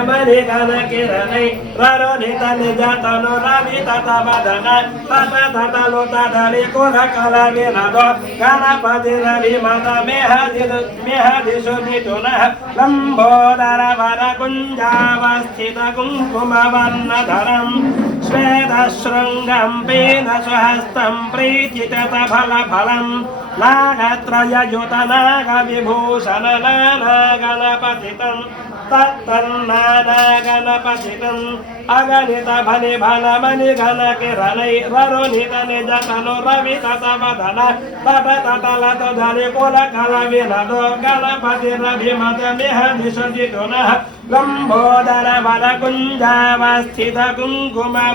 ಮನಿಗನ ಕಿರಣೈ ವರುಣಿತ ನಿಜತನು ರವಿ ತತ ಬದನ ತತ ತತ ಲುತ ಧರಿ ಕುಲ ಕಲ ವಿನದು ಗಣಪತಿ ರವಿ ಮತ ಮೇಹದಿ ಮೇಹದಿಷು ಮಿಥುನ ಲಂಬೋದರ ವರ ಕುಂಜಾವಸ್ಥಿತ ಕುಂಕುಮ ವರ್ಣಧರಂ కుంజావస్థిత కుంకుమ వర్ణధరం శ్వేత శృంగం పీన సుహస్తం ప్రీతిత ఫల ఫలం నాగత్రయయుత నాగ విభూషణ నాగణపతితం తత్తన్నాగణపతితం అగణిత బలి బల మణి ఘన కిరణై వరుణిత నిజ తను రవి తత వదన తట తటల ధరి కుల కల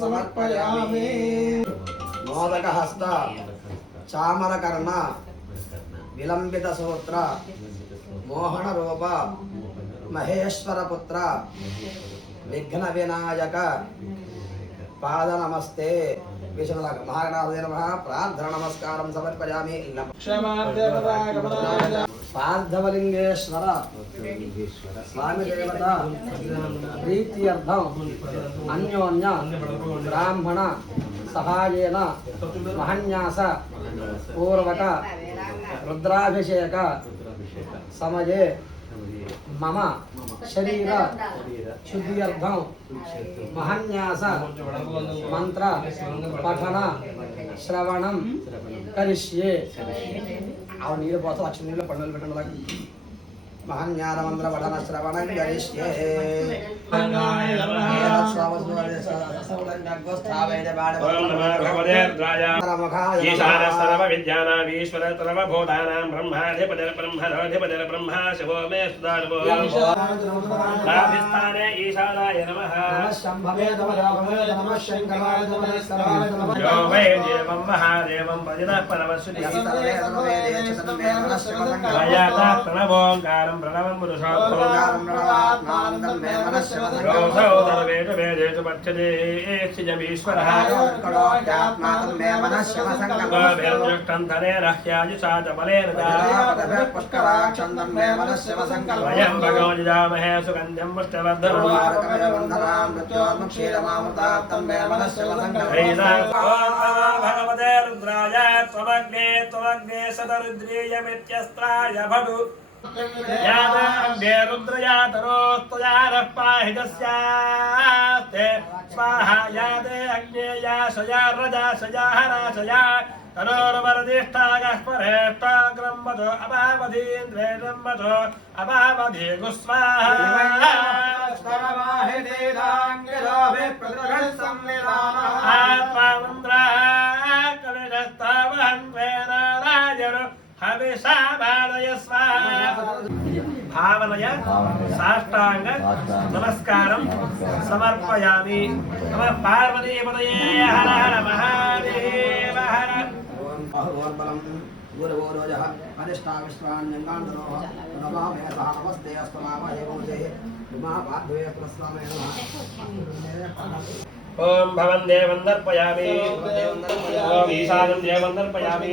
సమర్పయామి. మోదక హస్త చామరకర్ణ విలంబిత సూత్ర మోహన రూప మహేశ్వరపుత్ర. విఘ్న వినాయక పాద నమస్తే महागणाय नमः प्रार्थनमस्कारं समर्पयामि पार्थवलिङ्गेश्वर ब्राह्मण सहायन महन्यास पूर्वक रुद्राभिषेक समये మమ. శరీర. శుద్ధ్యర్థం మహన్యాస. మంత్ర. పఠన. శ్రవణం. కరిష్యే. ఆవు నీళ్ళు పోతా వచ్చి నీళ్ళు పండుగలు పెట్టండి మహన్యానమంద్ర పఠన శ్రవణం కరిష్యే ఓం నమో భగవతే రుద్రాయ ఈశాన సర్వ విద్యానామీశ్వర సర్వభూతానాం బ్రహ్మాధిపతిర్ బ్రహ్మణోధిపతిర్ బ్రహ్మా శివో మే సుదానవో లాభిస్థానే ఈశానాయ నమః యో వై దేవం మహాదేవం ప్రజనః పరమశ్రుతి ప్రయాత ప్రణవోంకారం ప్రణవం పురుషోత్తమం యోసౌ సర్వేషు వేదేషు పచ్చతే ఏష్యజమీశ్వరः గోభిర్దృష్టం ధనే రహ్యాయుషా చ బలేన చ వయం భగో నిజామహే సుగంధ్యం పుష్టవర్ధనం భగవతే రుద్రాయ త్వమగ్నే త్వమగ్నే సదరుద్రీయమిత్యస్త్రాయ భడు యాదాంబే రుద్రయాతరోస్త్వయారః పాహి తస్యాస్తే స్వాహా యాదే అగ్నేయా శయా రజా శయా హరాశయా తనోర్వరదిష్టాగः పరేష్టాగ్రం వదో అపావధీంద్రేణం వదో అపావధీ గుస్వాహా భావనయ సాష్టాంగ నమస్కారం సమర్పయామి నమ పార్వతీపదయే హర హర మహాదేవ హర ఓం భవన్ ओम भवन देवं दर्पयामि। ओम ईशानं देवं दर्पयामि।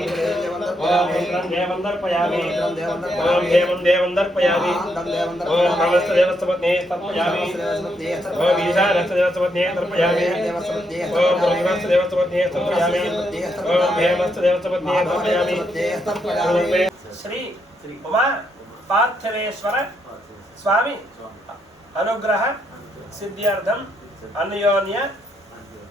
ओम इन्द्रं देवं दर्पयामि। ओम देवं देवं दर्पयामि। ओम भवस्त देवस्तपत्ने तर्पयामि। ओम ईशानस्य देवस्तपत्ने तर्पयामि। ओम रुद्रस्य देवस्तपत्ने तर्पयामि। ओम भैमस्य देवस्तपत्ने तर्पयामि। श्री श्री उमा पार्थवेश्वर स्वामी अनुग्रह सिद्ध्यर्थम अन्योन्य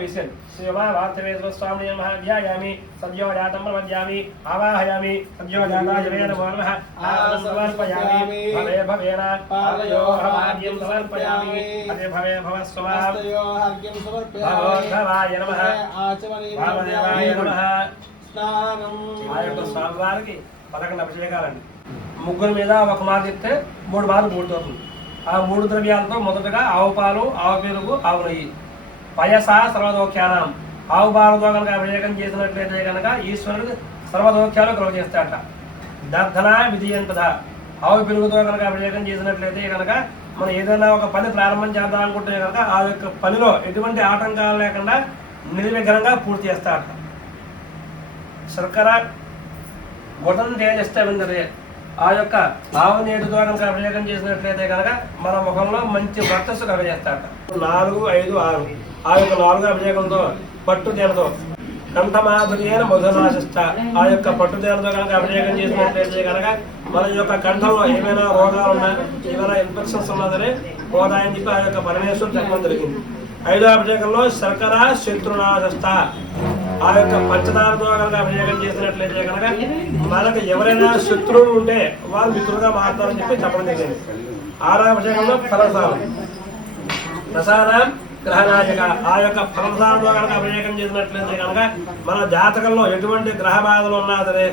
విశన్ శ్రీమా వార్తవేశ్వర స్వామి నమః ధ్యాయామి సద్యో జాతం ప్రపద్యామి ఆవాహయామి సద్యో జాతాయ వే నమో నమః ఆసనం సమర్పయామి భవే భవేన పాదయో హవాద్యం సమర్పయామి అదే భవే భవస్వమాం భగవద్భవాయ నమః వామదేవాయ నమః ఆ యొక్క స్వామివారికి పదకొండు అభిషేకాలండి. ముగ్గురు మీద ఒక మాట చెప్తే మూడు మార్లు పూర్తవుతుంది. ఆ మూడు ద్రవ్యాలతో మొదటగా ఆవు పాలు ఆవు పెరుగు ఆవు నెయ్యి. పయస సర్వదోఖ్యానం. ఆవు పాలతో కనుక అభిషేకం చేసినట్లయితే కనుక ఈశ్వరుడు సర్వదోఖ్యాలు కలుగ చేస్తాడట దర్ధన విధియంతద. ఆవు పెరుగుతో కనుక అభిషేకం చేసినట్లయితే కనుక మనం ఏదైనా ఒక పని ప్రారంభం చేద్దాం అనుకుంటే కనుక ఆ యొక్క పనిలో ఎటువంటి ఆటంకాలు లేకుండా నిర్విఘ్నంగా పూర్తి చేస్తాడట. శర్కర గుటం తేజస్తమిందరే ఆ యొక్క ఆవు నేటి కనుక అభిషేకం చేసినట్లయితే కనుక మన ముఖంలో మంచి వర్చస్సు కలగజేస్తాట నాలుగు ఐదు ఆరు. ఆ యొక్క నాలుగు అభిషేకంతో పట్టు తేనతో కంఠమాధుర్యైన మధునాశిష్ట. ఆ యొక్క పట్టు కనుక అభిషేకం చేసినట్లయితే కనుక మన యొక్క కంఠంలో ఏమైనా రోగాలు ఉన్నా ఏమైనా ఇన్ఫెక్షన్స్ ఉన్నా సరే చెప్పి ఆ యొక్క పరమేశ్వరుడు చెప్పడం జరిగింది ఐదో అభిషేకంలో శర్కర శత్రునాశిష్ట. ఆ యొక్క పంచదారతో కనుక అభిషేకం చేసినట్లయితే కనుక మనకు ఎవరైనా శత్రువులు ఉంటే వారు మిత్రులుగా మారుతారని చెప్పి చెప్పడం జరిగింది. ఆరా అభిషేకంలో ఫలసారం ప్రసాదం గ్రహనాయక ఆ యొక్క ఫలసారంతో కనుక అభిషేకం చేసినట్లయితే కనుక మన జాతకంలో ఎటువంటి గ్రహ బాధలు ఉన్నా సరే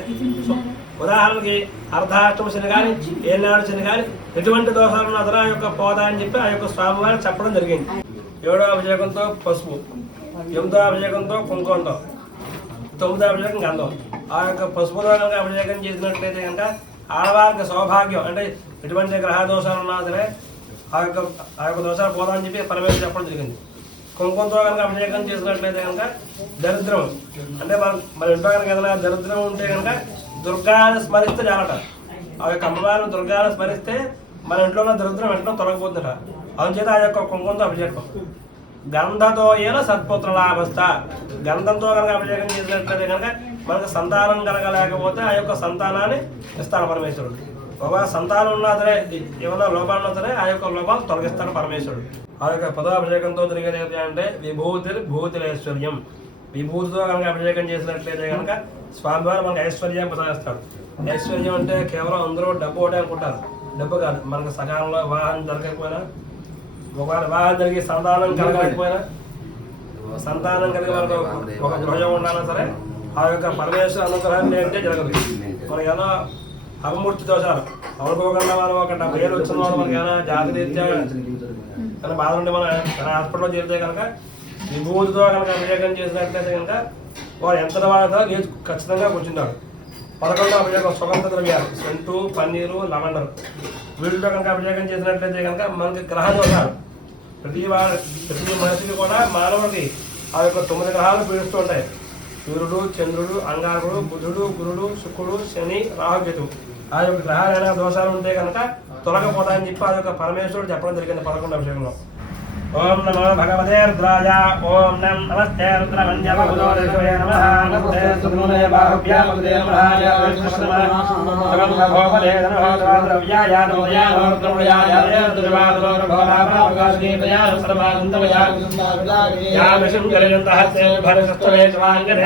ఉదాహరణకి అర్ధాష్టమ శని కానీ ఏనాడు శని కానీ ఎటువంటి దోషాలు ఉన్నా సరే ఆ యొక్క పోదా అని చెప్పి ఆ యొక్క స్వామివారు చెప్పడం జరిగింది. ఏడో అభిషేకంతో పసుపు ఎనిమిదో అభిషేకంతో కుంకుమంతో తొమ్మిది అభిషేకం గంధం ఆ యొక్క పసుపు కనుక అభిషేకం చేసినట్లయితే కనుక ఆడవారికి సౌభాగ్యం. అంటే ఎటువంటి గ్రహ దోషాలు ఉన్నా సరే ఆ యొక్క ఆ యొక్క దోషాలు పోదామని చెప్పి పరమేశ్వరు చెప్పడం జరిగింది. కుంకుమతో కనుక అభిషేకం చేసినట్లయితే కనుక దరిద్రం. అంటే మన మన ఇంట్లో కనుక ఏదైనా దరిద్రం ఉంటే కనుక దుర్గాన్ని స్మరిస్తే చాలట. ఆ యొక్క అమ్మవారిని దుర్గాన్ని స్మరిస్తే మన ఇంట్లో ఉన్న దరిద్రం వెంటనే తొలగిపోతుందట. అందుచేత ఆ యొక్క కుంకుమతో అభిషేకం. గంధతో ఏన సత్పుత్ర లాభస్థ. గంధంతో కనుక అభిషేకం చేసినట్లయితే కనుక మనకు సంతానం కలగలేకపోతే ఆ యొక్క సంతానాన్ని ఇస్తాడు పరమేశ్వరుడు. ఒకవేళ సంతానం ఉన్నా సరే ఏమైనా లోపాలు ఉన్నా సరే ఆ యొక్క లోపాలు తొలగిస్తాడు పరమేశ్వరుడు. ఆ యొక్క పదాభిషేకంతో జరిగేది ఏంటి అంటే విభూతి భూతిరైశ్వర్యం విభూతితో కనుక అభిషేకం చేసినట్లయితే కనుక స్వామివారు మనకు ఐశ్వర్యం ప్రసాదిస్తాడు. ఐశ్వర్యం అంటే కేవలం అందరూ డబ్బు ఒకటే అనుకుంటారు. డబ్బు కాదు మనకు సకాలంలో వాహనం జరగకపోయినా ఒకవేళ వివాహం జరిగి సంతానం కలగకపోయినా సంతానం కలిగి మనకు ఒక గృహం ఉండాలన్నా సరే ఆ యొక్క పరమేశ్వర అనుగ్రహాన్ని అంటే జరగదు. మనకి ఏదో అపమూర్తి దోషాలు అనుకోకుండా మనం ఒక డెబ్బై ఏళ్ళు వచ్చిన వాళ్ళు మనకి ఏమైనా జాతి కానీ బాధ ఉంటే మన మన హాస్పిటల్లో చేరితే కనుక విభూతితో కనుక అభిషేకం చేసినట్లయితే కనుక వాడు ఎంత వాడతా ఖచ్చితంగా కూర్చుంటాడు పదకొండో అభిషేకం సుగంధ ద్రవ్యాలు సెంటు పన్నీరు లవండర్. వీటితో కనుక అభిషేకం చేసినట్లయితే కనుక మనకి గ్రహ దోషాలు ప్రతి వారి ప్రతి మనిషికి కూడా మానవుడికి ఆ యొక్క తొమ్మిది గ్రహాలు పీడిస్తూ ఉంటాయి సూర్యుడు చంద్రుడు అంగారుడు బుధుడు గురుడు శుక్రుడు శని రాహుకేతు ఆ యొక్క గ్రహాలు ఏమైనా దోషాలు ఉంటే కనుక తొలగపోతాయని చెప్పి ఆ యొక్క పరమేశ్వరుడు చెప్పడం జరిగింది పదకొండు అభిషేకంలో. ఓం నమో భగవతే రుద్రాయ ఓం నం నమస్తే రుద్రవన్యవే నమః నమస్తే సుగుణే బాహుభ్యామదే నమః సగంధోపలే నమః ద్రవ్యాయ నమోయాయ రుద్రమయాయ రుద్రవాదోర్భవాభావగాస్నేతయా సర్వానందమయా యామిషం గలయంతః తే భరతస్తవే స్వాంగనే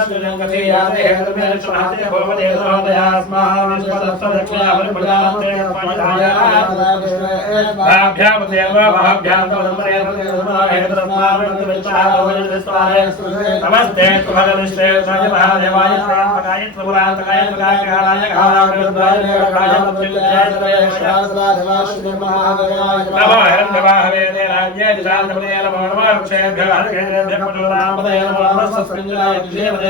జగదోమే నమః సర్వం జగదేక్షో సురాజో నమో దేవ్యా విద్మహే విక్రమః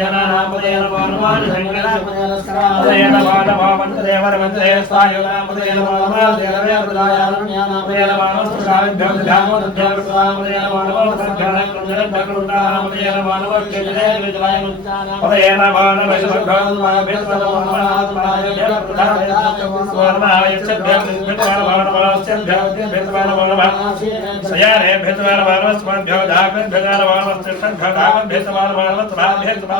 సర్వా నమో దేవాదాయ హరే నమస్తే భగవిష్ణే సజమహాదేవాయ శ్రేయాంబకాయ త్రిపురాంతకాయ త్రికాయ కాళాయ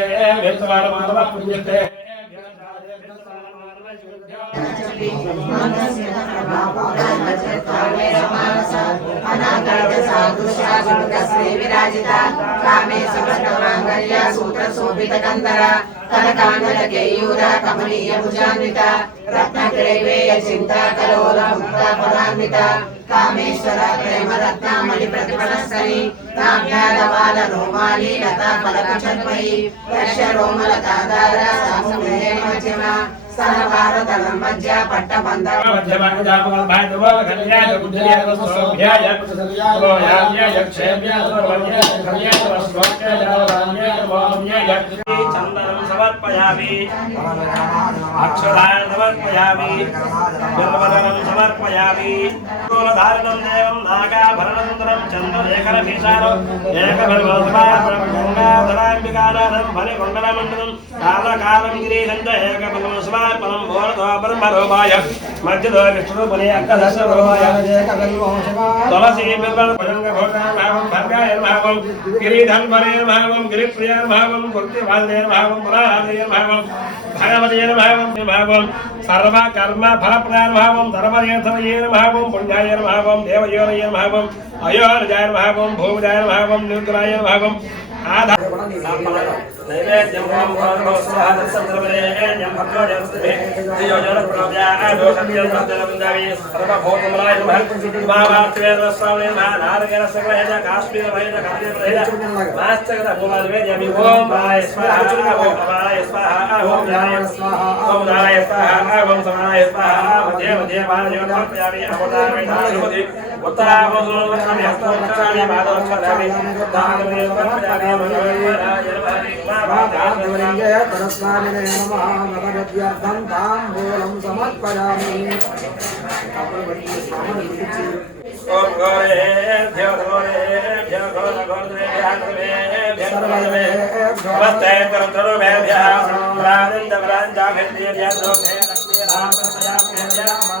வித்தவாரமானதா புரியத்தே నమో నమో వృక్షేభ్యో హరికేభ్యో పురుషాంపదే నమో నమో సస్మింజాయ కమనీయ భుజాన్విత చింత కలోల ముక్త పదాన్విత కామేశ్వర ప్రేమ రత్నామణి రోమాలి లతా పలక చర్మయి రోమల తాదార సాము మధ్యమ సన భారత మధ్య పట్ట బంధ చందనం సమర్పయామి అక్షరాన్ని సమర్పయామి బిల్వదనం సమర్పయామి ధారణం దేవం నాగాభరణసుందరం గంగాధరాంబికానాథం కాలకాలం గిరీశం ఏకబలం ఏకబలం సమర్పణం భోరతో బ్రహ్మరూపాయ మధ్యలో విష్ణురూపణే అక్కదశరూపాయ తులసి బిల్వల్ భుజంగ భోగాభావం భర్గాయ భావం గిరిధన్వరే భావం గిరిప్రియ భావం కుర్తివాదే భావం పురాదే భావం భగవతే భావం భావం సర్వ కర్మ భావం భావం పుణ్యాయ భావం దేవయోనయ భావం భావం భావం నిర్గుణాయ భావం ఆధార నైవేద్యం భగవో స్వాహ సంద్రవరేణ్యం భద్రో జనస్తే ధియో జన ఓం उत्तरावलोकनामि हस्तवक्षामि पादवक्षामि राम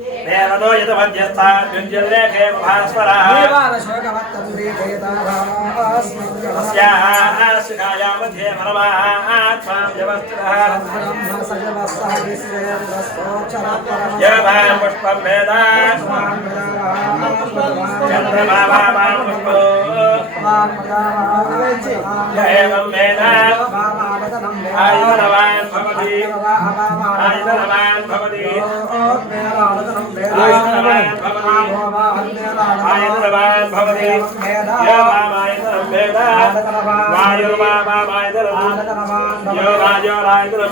ఓం దేవదో యత మధ్యస్థ యుంజలేఖే భాస్వరః దేవాన శోకవత్తం శ్రీకేతారామాస్మృత్యః స్యాశిఖాయా మధ్యే పరమాత్మా వ్యవస్థితః బ్రహ్మ సజవస్సహ విశ్వేంద్రస్తోక్షరపరమ యవాన్ పుష్పం వేద చంద్రమావాం పుష్పో ఏవం వేద ఆయుధనవాన్ భవతి ఆయుధనవాన్ భవతి ఆయుధనవాన్ భవతి ఆయుధనవాన్ భవతి యవామాయుధనం వేద వాయుర్వామాయుధనం యో రాజోరాయుధనం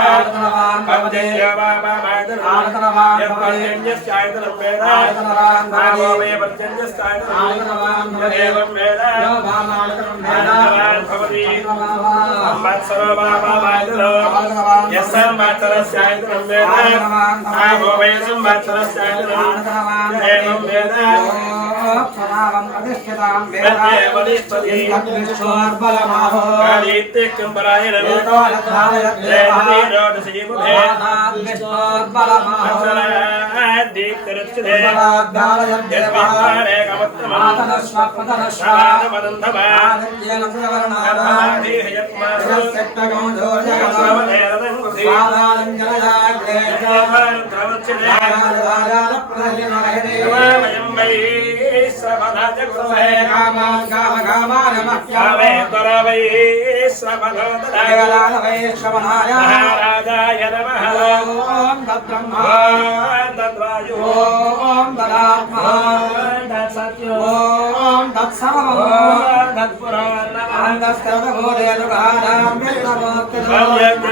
ఆయుధనవాన్ భవతి నక్షత్రాణి వా అపాపాదనం ఆయుధనవాన్ భవతి నక్షత్రాణామాదనం ఆయుధనవాన్ భవతి ఆభో వై నక్షత్రాణామాదనం ఆయుధనవాన్ భవతి యవామాయుధనం వేద ఆయుధనవాన్ భవతి పద్యవామాయుధనం ఆయుధనవాన్ భవతి యత్పర్జన్యస్యాయుధనం नावम प्रतिष्ठितां वेदाग्निश्चोर्बलमाहो कालीत्यक्कम्बराय नमो। ദ്രവച്ചിരേ ఆయుధనవాన్ భవతి ఏవం వేద యోగామాదనం వేద ఆయుధనవాన్ భవతి సంవత్సరో వామాయుధనం ఆయుధనవాన్ యస్సంవత్సరస్యాయుధనం వేద భాగో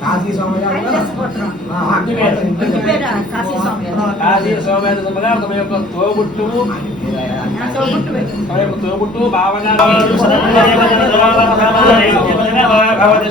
కాశీ కాశీ సమగా తమ యొక్క తోబుట్టు తమ యొక్క తోబుట్టు భవతి భవతి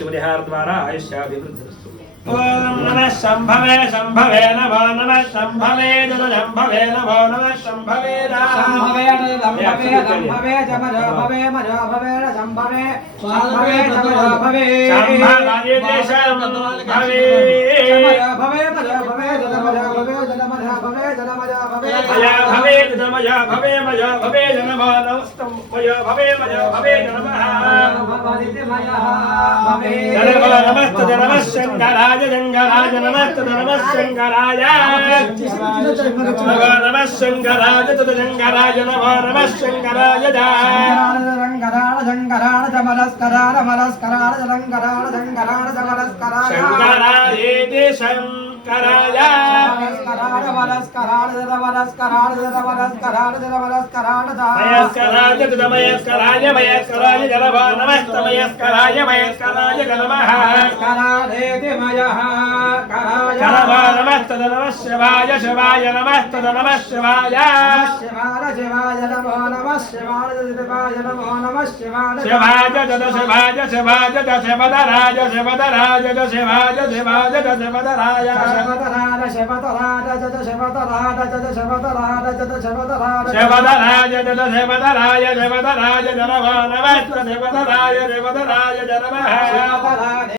అపమూర్తి పరిహార ద్వారా ఆయుష్యాభివృద్ధిరస్తు. ఓం నమః శంభవే శంభవే నమో నమః శంభవే శంభవే నమో నమః శంభవే సంభవే దంభవే దంభవే జమజ భవే మజ భవే సంభవే సంభవే జమజ భవే శంభవే శంభవే జమజ భవే మజ భవే జనమజ భవే జనమజ భవే జనమజ భవే మయా భవే జనమయా భవే మయా భవే జనమా నమస్తం మయా భవే మయా భవే జనమః జనమ నమస్త జనమ శంకరాయ జంగరాజ నమస్త జనమ శంకరాయ నమో నమ శంకరాయ తద శంకరాయ నమో నమ శంకరాయ జా శంకరాయేతి శంకరాయ మయస్కరాయ తద మయస్కరాయ మయస్కరాయ జనమో నమస్త మయస్కరాయ మయస్కరాయ జనమః జనమో నమస్త నమ శివాయ శివాయ నమస్త నమ శివాయ శివాయ జద శివాయ శివాయ జద శివదరాజ శివదరాజ జద శివాయ శివాయ జద శివదరాయ శవతరాయ జత శవతరాయ శివదరాజ జనమో నమస్త శవతరాయ శివదరాయ జనమః